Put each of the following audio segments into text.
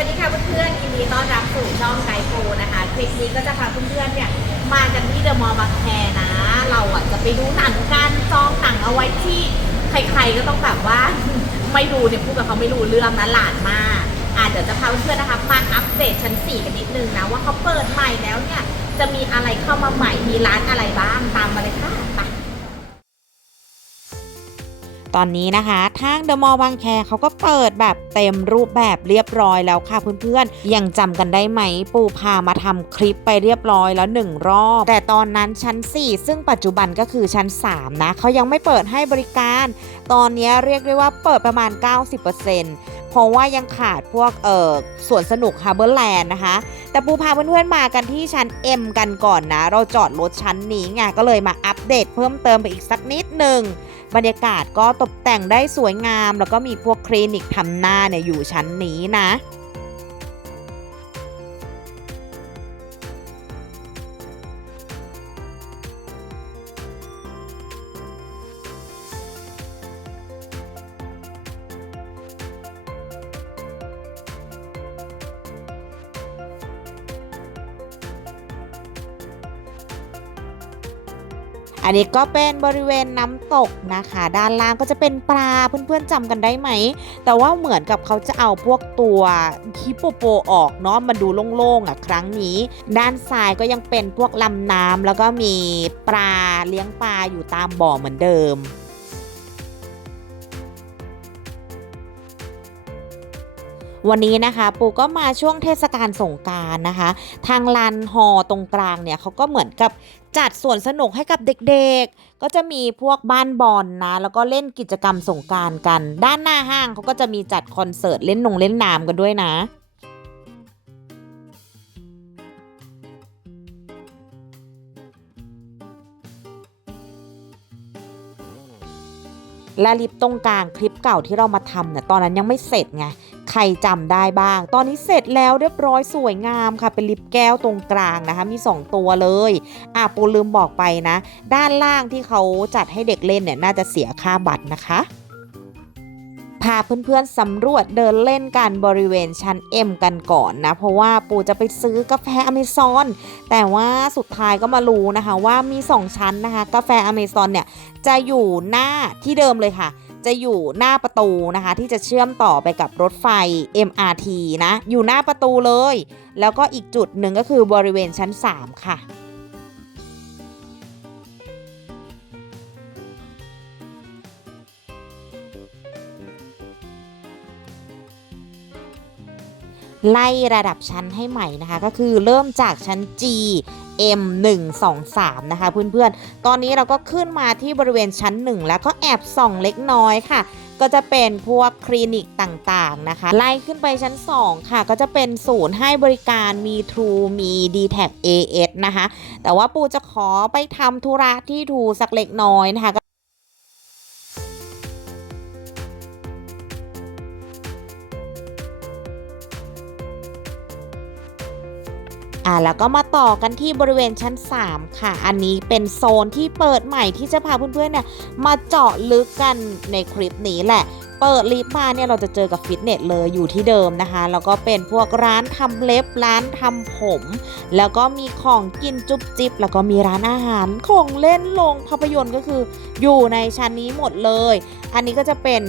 วัสดีค่ะเพื่อนๆยินดีต้อนรับสู่ช่องไกด์โฟนะคะ คลิปนี้ก็จะพาเพื่อนๆเนี่ยมากันที่เดอะมอลล์บางแคนะ เราอะจะไปดูหนังกันจองหนังเอาไว้ที่ใครๆก็ต้องแบบว่า ไม่ดูเนี่ยพูดกับเขาไม่รู้เรื่องนะหลานมากอะเดี๋ยวจะพาเพื่อนๆนะคะมาอัปเดตชั้น 4 กันนิดนึงนะ ว่าเขาเปิดใหม่แล้วเนี่ยจะมีอะไรเข้ามาใหม่มีร้านอะไรบ้างตามมาเลยค่ะไป ตอนนี้นะคะทางเดอะมอลล์บางแคเขาก็เปิดแบบเต็มรูปแบบเรียบร้อยแล้วค่ะเพื่อนๆ ยังจำกันได้ไหม ปูพามาทำคลิปไปเรียบร้อยแล้วหนึ่งรอบ แต่ตอนนั้นชั้น 4 ซึ่งปัจจุบันก็คือชั้น 3 นะเขายังไม่เปิดให้บริการ ตอนนี้เรียกได้ว่าเปิดประมาณ 90%เพราะว่ายังขาดพวกเอ่อสวนสนุกฮาร์เบอร์แลนด์นะคะ แต่ปูพาเพื่อนๆมากันที่ชั้น M กันก่อนนะ เราจอดรถชั้นนี้ไงก็เลยมาอัปเดตเพิ่มเติมไปอีกสักนิดหนึ่ง บรรยากาศก็ตกแต่งได้สวยงาม แล้วก็มีพวกคลินิกทำหน้าเนี่ยอยู่ชั้นนี้นะ อันนี้ก็เป็นบริเวณน้ำตกนะคะ ด้านล่างก็จะเป็นปลาเพื่อนๆจำกันได้ไหม แต่ว่าเหมือนกับเขาจะเอาพวกตัวฮิปโปโปออกเนาะมันดูโล่งๆอะครั้งนี้ ด้านซ้ายก็ยังเป็นพวกลำน้ำแล้วก็มีปลาเลี้ยงปลาอยู่ตามบ่อเหมือนเดิมวันนี้นะคะปูก็มาช่วงเทศกาลสงการนะคะ ทางลานฮอตรงกลางเนี่ยเขาก็เหมือนกับจัดสวนสนุกให้กับเด็กๆ ก็จะมีพวกบ้านบอลนะ แล้วก็เล่นกิจกรรมสงการกัน ด้านหน้าห้างเขาก็จะมีจัดคอนเสิร์ตเล่นนงเล่นน้ำกันด้วยนะและลิฟต์ตรงกลางคลิปเก่าที่เรามาทำเนี่ยตอนนั้นยังไม่เสร็จไง รจำได้บ้าง ตอนนี้เสร็จแล้วเรียบร้อยสวยงามค่ะ เป็นลิปแก้วตรงกลางนะคะ มี 2 ตัวเลยอะปูลืมบอกไปนะ ด้านล่างที่เขาจัดให้เด็กเล่นเนี่ยน่าจะเสียค่าบัตรนะคะพาเพื่อนๆสำรวจเดินเล่นกันบริเวณชั้น M กันก่อนนะ เพราะว่าปูจะไปซื้อกาแฟอเมซอนแต่ว่าสุดท้ายก็มารู้นะคะว่ามี 2 ชั้นนะคะ กาแฟอเมซอนเนี่ยจะอยู่หน้าที่เดิมเลยค่ะ จะอยู่หน้าประตูนะคะ ที่จะเชื่อมต่อไปกับรถไฟ MRT นะ อยู่หน้าประตูเลย แล้วก็อีกจุดหนึ่งก็คือบริเวณชั้น 3 ค่ะไล่ระดับชั้นให้ใหม่นะคะ ก็คือเริ่มจากชั้น G M 1 2 3 นะคะเพื่อนๆ ตอนนี้เราก็ขึ้นมาที่บริเวณชั้น 1 แล้วก็แอบส่องเล็กน้อยค่ะ ก็จะเป็นพวกคลินิกต่างๆนะคะ ไล่ขึ้นไปชั้น 2 ค่ะ ก็จะเป็นศูนย์ให้บริการมี True มี d t a c AS นะคะ แต่ว่าปูจะขอไปทำธุระที่ทูสักเล็กน้อยนะคะ อ่าแล้วก็มาต่อกันที่บริเวณชั้น 3 ค่ะ อันนี้เป็นโซนที่เปิดใหม่ที่จะพาเพื่อนๆเนี่ยมาเจาะลึกกันในคลิปนี้แหละเปิดลิฟต์มาเนี่ยเราจะเจอกับฟิตเนสเลยอยู่ที่เดิมนะคะ แล้วก็เป็นพวกร้านทำเล็บร้านทำผม แล้วก็มีของกินจุ๊บจิ๊บแล้วก็มีร้านอาหารของเล่นลงภาพยนตร์ก็คือ อยู่ในชั้นนี้หมดเลยอันนี้ก็จะเป็น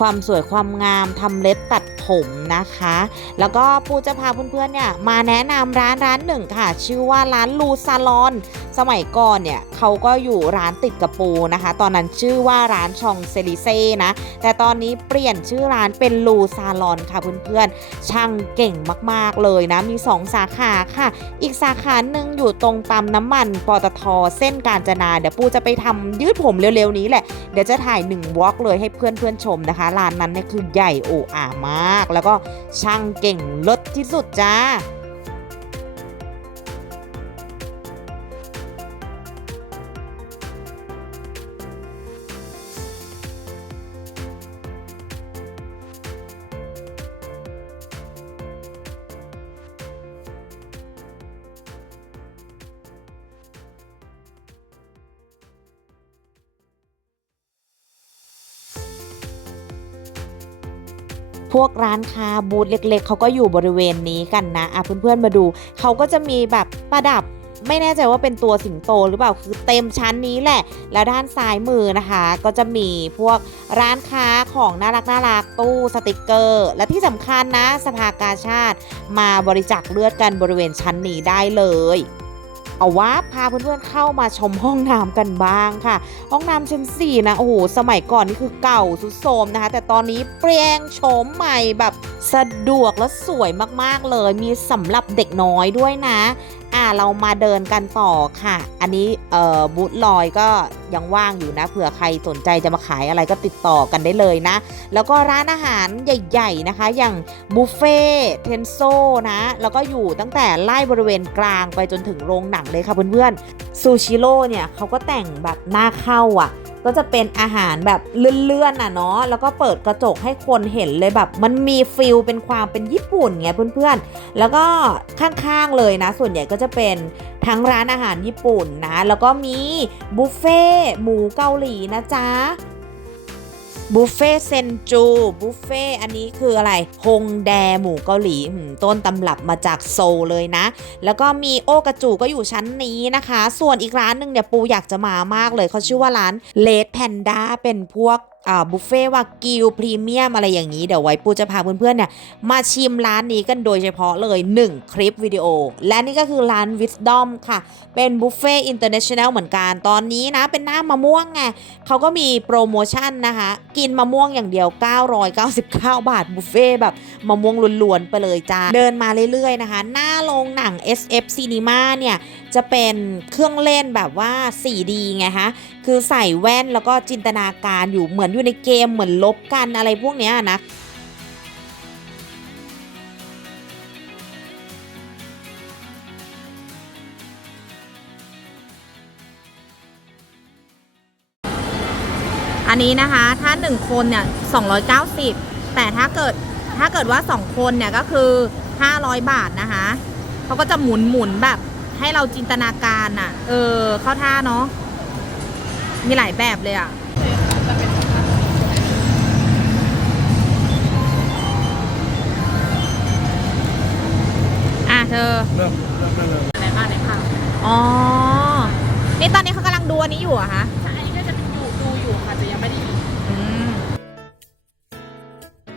ความสวยความงามทำเล็บตัดผมนะคะ แล้วก็ปูจะพาเพื่อนๆเนี่ยมาแนะนำร้านร้านหนึ่งค่ะ ชื่อว่าร้านลูซาลอน สมัยก่อนเนี่ยเขาก็อยู่ร้านติดกับปูนะคะ ตอนนั้นชื่อว่าร้านชองเซลิเซ่นะ แต่ตอนนี้เปลี่ยนชื่อร้านเป็นลูซาลอนค่ะเพื่อนๆช่างเก่งมากๆเลยนะ มี 2 สาขาค่ะ อีกสาขาหนึ่ง อยู่ตรงปั๊มน้ำมันปตทเส้นกาญจนาเดี๋ยวปูจะไปทำยืดผมเร็วๆนี้แหละ เดี๋ยวจะถ่าย1วอล์กเลยให้เพื่อนๆชมนะคะร้านนั้นเนี่ยคือใหญ่โอ่อามาก แล้วก็ช่างเก่งเลิศที่สุดจ้า พวกร้านค้าบูธเล็ก ๆเขาก็อยู่บริเวณนี้กันนะอะเพื่อนๆมาดูเขาก็จะมีแบบประดับไม่แน่ใจว่าเป็นตัวสิงโตหรือเปล่าคือเต็มชั้นนี้แหละ แล้วด้านซ้ายมือนะคะ ก็จะมีพวกร้านค้าของน่ารักน่ารักตู้สติกเกอร์ และที่สำคัญนะสภากาชาติ มาบริจาคเลือดกันบริเวณชั้นนี้ได้เลย เอาว่าพาเพื่อนๆเข้ามาชมห้องน้ำกันบ้างค่ะ ห้องน้ำชั้น4นะโอ้โหสมัยก่อนนี่คือเก่าสุดโทรมนะคะ แต่ตอนนี้เปลี่ยนโฉมใหม่แบบสะดวกและสวยมากๆเลย มีสำหรับเด็กน้อยด้วยนะ อ่าเรามาเดินกันต่อค่ะ อันนี้เอ่อบูธลอยก็ยังว่างอยู่นะ เผื่อใครสนใจจะมาขายอะไรก็ติดต่อกันได้เลยนะ แล้วก็ร้านอาหารใหญ่ๆนะคะ อย่างบุฟเฟ่เทนโซนะ แล้วก็อยู่ตั้งแต่ไล่บริเวณกลางไปจนถึงโรงหนังเลยค่ะเพื่อนๆซูชิโร่เนี่ยเขาก็แต่งแบบหน้าเข้าอะ ก็จะเป็นอาหารแบบเลื่อนๆน่ะเนาะแล้วก็เปิดกระจกให้คนเห็นเลยแบบ มันมีฟิลเป็นความเป็นญี่ปุ่นไงเพื่อนๆ แล้วก็ข้างๆเลยนะ ส่วนใหญ่ก็จะเป็นทั้งร้านอาหารญี่ปุ่นนะ แล้วก็มีบุฟเฟ่หมูเกาหลีนะจ๊ะ บุฟเฟ่เซนจู บุฟเฟ่อันนี้คืออะไรฮงแดหมูเกาหลีต้นตำรับมาจากโซลเลยนะ แล้วก็มีโอกระจูก็อยู่ชั้นนี้นะคะ ส่วนอีกร้านหนึ่งเนี่ยปูอยากจะมามากเลยเขาชื่อว่าร้านเลดแพนด้าเป็นพวกบุฟเฟ่ว่ากิวพรีเมียมอะไรอย่างนี้ เดี๋ยวไว้ปูจะพาเพื่อนๆเนี่ยมาชิมร้านนี้กันโดยเฉพาะเลย 1 คลิปวิดีโอ และนี่ก็คือร้าน Wisdom ค่ะ เป็นบุฟเฟ่อินเตอร์เนชั่นแนลเหมือนกัน ตอนนี้นะเป็นหน้ามะม่วงไงเขาก็มีโปรโมชั่นนะคะ กินมะม่วงอย่างเดียว 999 บาทบุฟเฟ่แบบมะม่วงล้วนๆไปเลยจ้าเดินมาเรื่อยๆนะคะ หน้าโรงหนัง SF Cinema เนี่ยจะเป็นเครื่องเล่นแบบว่า 4D ไงฮะ คือใส่แว่นแล้วก็จินตนาการอยู่เหมือนอยู่ในเกมเหมือนลบกันอะไรพวกเนี้ยนะอันนี้นะคะถ้า 1 คนเนี่ย290 แต่ถ้าเกิดถ้าเกิดว่า 2 คนเนี่ยก็คือ 500 บาทนะคะเขาก็จะหมุนหมุนแบบ ให้เราจินตนาการอะ เออ เข้าท่าเนาะ มีหลายแบบเลยอะ อะเธอ เริ่มเริ่มได้เลยอะไรบ้างในข่าวอ๋อ นี่ตอนนี้เขากำลังดูอันนี้อยู่เหรอะคะ ใ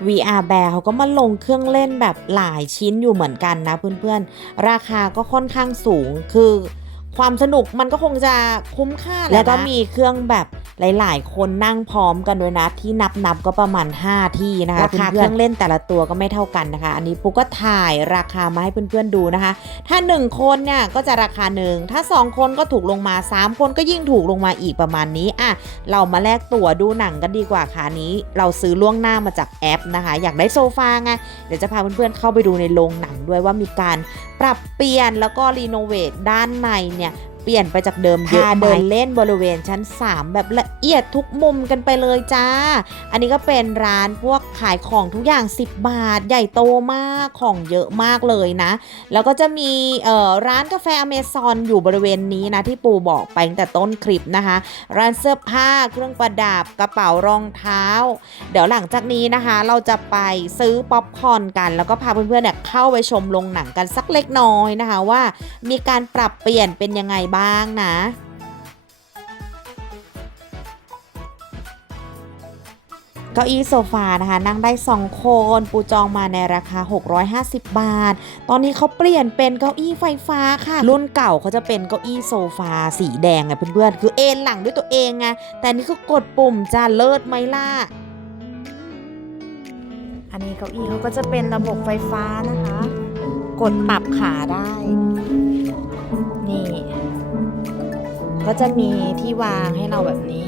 VR Bear เขาก็มาลงเครื่องเล่นแบบหลายชิ้นอยู่เหมือนกันนะเพื่อนๆ ราคาก็ค่อนข้างสูงคือ ความสนุกมันก็คงจะคุ้มค่าแหละแล้วก็มีเครื่องแบบหลาย ๆ คนนั่งพร้อมกันด้วยนะ ที่นับนับๆก็ประมาณ 5 ที่นะคะราคาเครื่องเล่นแต่ละตัวก็ไม่เท่ากันนะคะ อันนี้ปุ๊กก็ถ่ายราคามาให้เพื่อน ๆ ดูนะคะ ถ้า 1 คนเนี่ยก็จะราคาหนึ่งถ้า 2 คนก็ถูกลงมา 3 คนก็ยิ่งถูกลงมาอีกประมาณนี้อะเรามาแลกตั๋วดูหนังกันดีกว่าค่ะอันนี้ เราซื้อล่วงหน้ามาจากแอปนะคะ อยากได้โซฟาไงเดี๋ยวจะพาเพื่อน ๆ เข้าไปดูในโรงหนังด้วยว่ามีการ ปรับเปลี่ยนแล้วก็รีโนเวทด้านในเนี่ย เปลี่ยนไปจากเดิมเยอะเดินเล่นบริเวณชั้น 3 แบบละเอียดทุกมุมกันไปเลยจ้า อันนี้ก็เป็นร้านพวกขายของทุกอย่าง 10 บาท ใหญ่โตมากของเยอะมากเลยนะ แล้วก็จะมีร้านกาแฟอเมซอนอยู่บริเวณนี้นะ ที่ปูบอกไปตั้งแต่ต้นคลิปนะคะ ร้านเสื้อผ้าเครื่องประดับกระเป๋ารองเท้า เดี๋ยวหลังจากนี้นะคะ เราจะไปซื้อป๊อปคอร์นกัน แล้วก็พาเพื่อนๆเนี่ยเข้าไปชมโรงหนังกันสักเล็กน้อยนะคะ ว่ามีการปรับเปลี่ยนเป็นยังไงบ้างนะเก้าอี้โซฟานะคะ นั่งได้ 2 คน ปูจองมาในราคา 650 บาท ตอนนี้เขาเปลี่ยนเป็นเก้าอี้ไฟฟ้าค่ะ รุ่นเก่าเขาจะเป็นเก้าอี้โซฟาสีแดงไงเพื่อนๆ คือเอนหลังด้วยตัวเองไง แต่นี่คือกดปุ่มจะเลิศไหมล่ะ อันนี้เก้าอี้เขาก็จะเป็นระบบไฟฟ้านะคะ กดปรับขาได้ ก็จะมีที่วางให้เราแบบนี้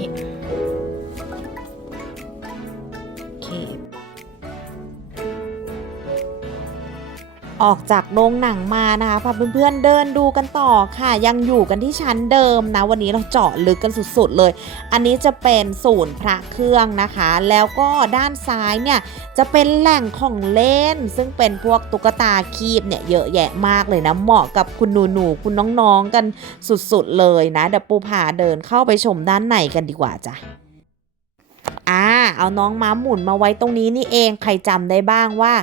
ออกจากโรงหนังมานะคะพาเพื่อนๆเดินดูกันต่อค่ะ ยังอยู่กันที่ชั้นเดิมนะ วันนี้เราเจาะลึกกันสุดๆเลย อันนี้จะเป็นศูนย์พระเครื่องนะคะ แล้วก็ด้านซ้ายเนี่ยจะเป็นแหล่งของเล่น ซึ่งเป็นพวกตุ๊กตาคีบเนี่ยเยอะแยะมากเลยนะเหมาะกับคุณหนูๆคุณน้องๆกันสุดๆเลยนะเดี๋ยวปูผาเดินเข้าไปชมด้านในกันดีกว่าจ้ะอ่า เอาน้องม้าหมุนมาไว้ตรงนี้นี่เอง ใครจำได้บ้างว่า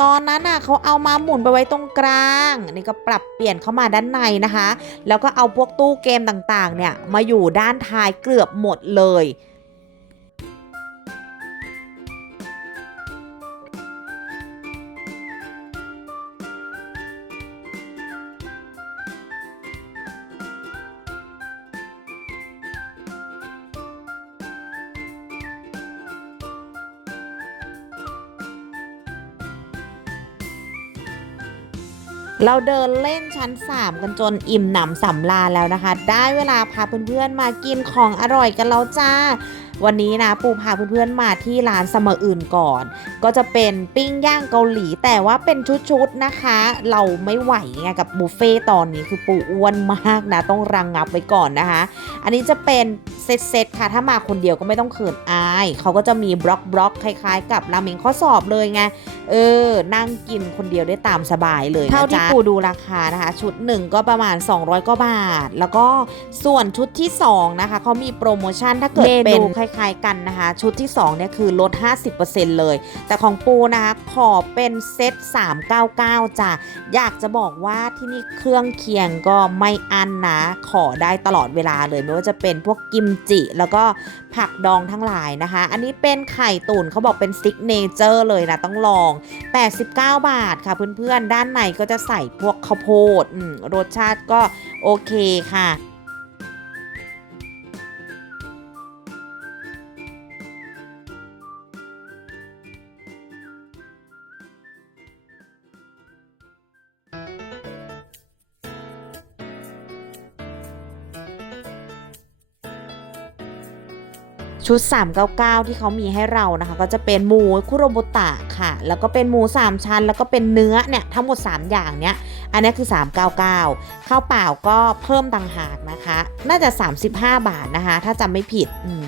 ตอนนั้นน่ะเขาเอามาหมุนไปไว้ตรงกลางนี่ก็ปรับเปลี่ยนเข้ามาด้านในนะคะ แล้วก็เอาพวกตู้เกมต่างๆเนี่ยมาอยู่ด้านท้ายเกือบหมดเลย เราเดินเล่นชั้น 3 กันจนอิ่มหนำสำราญแล้วนะคะ ได้เวลาพาเพื่อนๆมากินของอร่อยกันแล้วจ้า วันนี้นะปูพาเพื่อนๆมาที่ร้านสมออื่นก่อน ก็จะเป็นปิ้งย่างเกาหลี แต่ว่าเป็นชุดๆนะคะ เราไม่ไหวไงกับบุฟเฟ่ตอนนี้คือปูอ้วนมากนะ ต้องรังงับไว้ก่อนนะคะ อันนี้จะเป็นเซตๆค่ะ ถ้ามาคนเดียวก็ไม่ต้องเขินอาย เขาก็จะมีบล็อกบล็อกๆคล้ายๆ กับราเมงข้อสอบเลยไงเออ นั่งกินคนเดียวได้ตามสบายเลยเท่าที่ปูดูราคานะคะ ชุดหนึ่งก็ประมาณ 200กว่าบาท แล้วก็ส่วนชุดที่2นะคะเขามีโปรโมชั่นถ้าเกิดเป็นคล้ายๆกันนะคะ ชุดที่ 2 เนี่ยคือลด 50%เลย แต่ของปูนะคะขอเป็นเซต 399จ้ะอยากจะบอกว่าที่นี่เครื่องเคียงก็ไม่อันนะ ขอได้ตลอดเวลาเลยไม่ว่าจะเป็นพวกกิมจิแล้วก็ผักดองทั้งหลายนะคะ อันนี้เป็นไข่ตุ๋นเขาบอกเป็นซิกเนเจอร์เลยนะ ต้องลอง 89 บาทค่ะเพื่อนๆ ด้านในก็จะใส่พวกข้าวโพดรสชาติก็โอเคค่ะ ชุด 399 ที่เขามีให้เรานะคะ ก็จะเป็นหมูคุโรบุตะค่ะ แล้วก็เป็นหมู 3 ชั้น แล้วก็เป็นเนื้อเนี่ย ทั้งหมด 3 อย่างเนี้ย อันนี้คือ 399 ข้าวเปล่าก็เพิ่มต่างหากนะคะ น่าจะ 35 บาทนะคะ ถ้าจำไม่ผิดอืม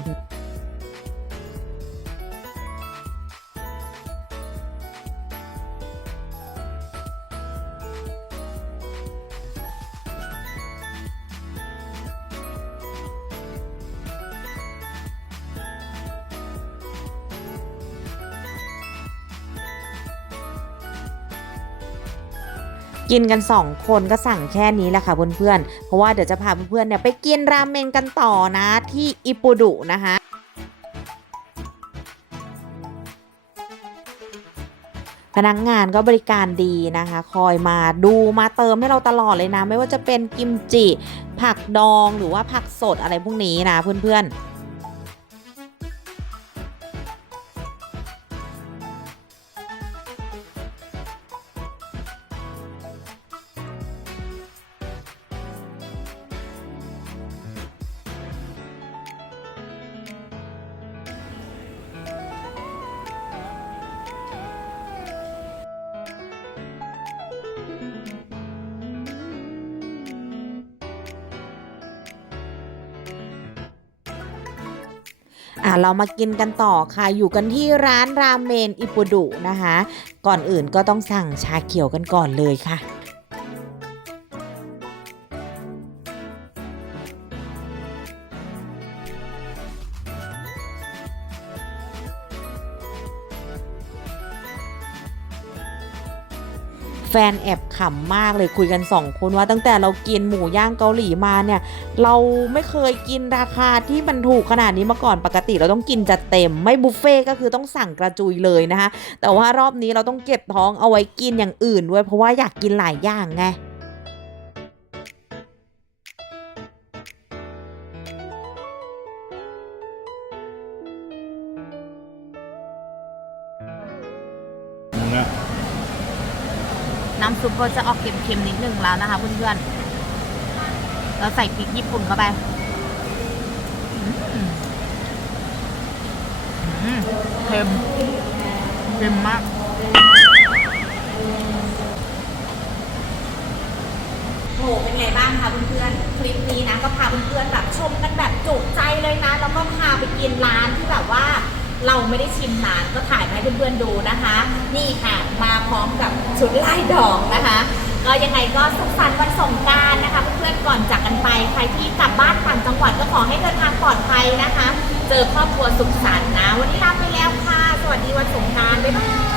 กินกัน 2 คนก็สั่งแค่นี้แหละค่ะเพื่อนๆ เพราะว่าเดี๋ยวจะพาเพื่อนๆเนี่ยไปกินราเมงกันต่อนะที่อิปุดุนะคะพนักงานก็บริการดีนะคะ คอยมาดูมาเติมให้เราตลอดเลยนะ ไม่ว่าจะเป็นกิมจิ ผักดองหรือว่าผักสดอะไรพวกนี้นะเพื่อนๆ อะเรามากินกันต่อค่ะ อยู่กันที่ร้านราเมนอิปุดุนะคะ ก่อนอื่นก็ต้องสั่งชาเขียวกันก่อนเลยค่ะ แฟนแอบขำมากเลยคุยกันสองคนว่าตั้งแต่เรากินหมูย่างเกาหลีมาเนี่ย เราไม่เคยกินราคาที่มันถูกขนาดนี้มาก่อนปกติเราต้องกินจะเต็ม ไม่บุฟเฟ่ก็คือต้องสั่งกระจุยเลยนะคะแต่ว่ารอบนี้เราต้องเก็บท้องเอาไว้กินอย่างอื่นด้วยเพราะว่าอยากกินหลายอย่างไง น้ำซุปก็จะออกเค็มๆนิดนึงแล้วนะคะเพื่อนๆเราใส่พริกญี่ปุ่นเข้าไปเค็มเค็มมาก โห เป็นไงบ้างคะเพื่อนๆ คลิปนี้นะก็พาเพื่อนๆแบบชมกันแบบจุใจเลยนะ แล้วก็พาไปกินร้านที่แบบว่า เราไม่ได้ชิมนานก็ถ่ายมาให้เพื่อนๆดูนะคะ นี่ค่ะมาพร้อมกับชุดลายดอกนะคะก็ยังไงก็สุขสันต์วันสงการนะคะเพื่อนๆก่อนจากกันไปใครที่กลับบ้านต่างจังหวัดก็ขอให้เดินทางปลอดภัยนะคะ เจอครอบครัวสุขสันต์นะ วันนี้ลาไปแล้วค่ะ สวัสดีวันสงการบ๊ายบาย